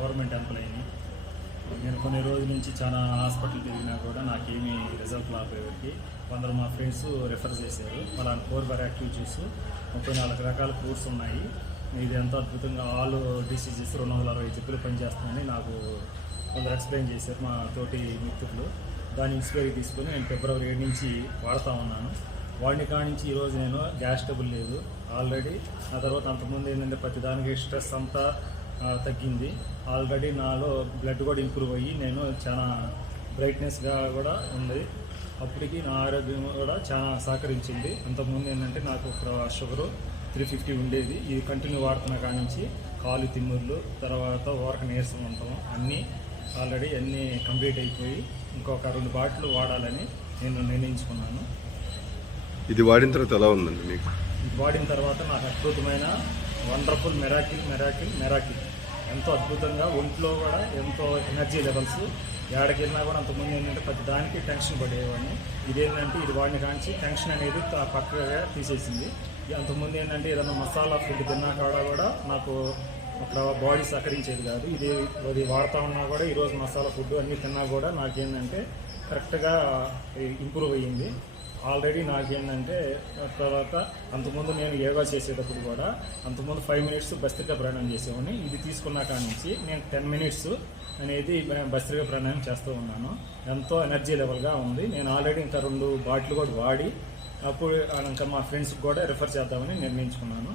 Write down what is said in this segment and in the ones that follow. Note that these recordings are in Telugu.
గవర్నమెంట్ ఎంప్లాయీని. నేను కొన్ని రోజుల నుంచి చాలా హాస్పిటల్ తిరిగినా కూడా నాకేమీ రిజల్ట్ రాకపోయేవారికి కొందరు మా ఫ్రెండ్స్ రెఫర్ చేశారు. అలాంటి 4 యాక్టివ్ జ్యూస్ 34 రకాల ఫ్రూట్స్ ఉన్నాయి. ఇది ఎంతో అద్భుతంగా ఆల్ డిసీజెస్ 260 జబ్బులు పనిచేస్తుందని నాకు కొందరు ఎక్స్ప్లెయిన్ చేశారు మా తోటి మిత్రులు. దాన్ని ఇన్స్పైరీ తీసుకొని నేను ఫిబ్రవరి 7 నుంచి వాడుతూ ఉన్నాను. వాడిని కానించి ఈరోజు నేను గ్యాస్ ట్రబుల్ లేదు ఆల్రెడీ. ఆ తర్వాత అంతకుముందు ఏంటంటే ప్రతి దానికి స్ట్రెస్ అంతా తగ్గింది. ఆల్రెడీ నాలో బ్లడ్ కూడా ఇంప్రూవ్ అయ్యి నేను చాలా బ్రైట్నెస్గా కూడా ఉంది. అప్పటికి నా ఆరోగ్యం కూడా చాలా సహకరించింది. అంతకుముందు ఏంటంటే నాకు షుగరు 350 ఉండేది. ఇది కంటిన్యూ వాడుతున్న కాడి నుంచి కాలు తిమ్ముర్లు, తర్వాత ఓరక నీరసం ఉంటాం అన్నీ కంప్లీట్ అయిపోయి ఇంకొక 2 బాటిల్ వాడాలని నేను నిర్ణయించుకున్నాను. ఇది వాడిన తర్వాత ఎలా ఉందండి మీకు? ఇది వాడిన తర్వాత నాకు అద్భుతమైన వండర్ఫుల్ మెరాకిల్ ఎంతో అద్భుతంగా ఒంట్లో కూడా ఎంతో ఎనర్జీ లెవెల్స్ ఏడకెళ్ళినా కూడా అంతకుముందు ఏంటంటే ప్రతి దానికి టెన్షన్ పడేవాడిని. ఇదేంటంటే ఇది వాడిని కాంచి టెన్షన్ అనేది పక్కగా తీసేసింది. అంతకుముందు ఏంటంటే ఏదైనా మసాలా ఫుడ్ తిన్నా కూడా నాకు ఒక బాడీ సహకరించేది కాదు. ఇది వాడుతూ ఉన్నా కూడా ఈరోజు మసాలా ఫుడ్ అన్నీ తిన్నా కూడా నాకేంటంటే కరెక్ట్గా ఇంప్రూవ్ అయ్యింది. ఆల్రెడీ నాకేంటంటే తర్వాత అంతకుముందు నేను యోగా చేసేటప్పుడు కూడా అంతకుముందు 5 మినిట్స్ భస్త్రికా ప్రాణాయామం చేసేవాడిని. ఇది తీసుకున్న కాడి నుంచి నేను 10 మినిట్స్ అనేది భస్త్రికా ప్రాణాయామం చేస్తూ ఉన్నాను. ఎంతో ఎనర్జీ లెవెల్గా ఉంది. నేను ఆల్రెడీ ఇంకా 2 బాటిల్ కూడా వాడి అప్పుడు ఇంకా మా ఫ్రెండ్స్కి కూడా రిఫర్ చేద్దామని నిర్ణయించుకున్నాను.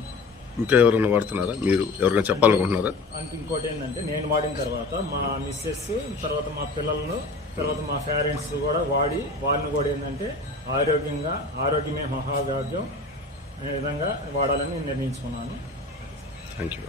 ఇంకా ఎవరైనా వాడుతున్నారా? మీరు ఎవరికైనా చెప్పాలనుకుంటున్నారా? అంటే ఇంకోటి ఏంటంటే నేను వాడిన తర్వాత మా మిస్సెస్, తర్వాత మా పిల్లలను, తర్వాత మా పేరెంట్స్ కూడా వాళ్ళని కూడా ఏంటంటే ఆరోగ్యమే మహాభాగ్యం అనే విధంగా వాడాలని నిర్ణయించుకున్నాను. Thank you.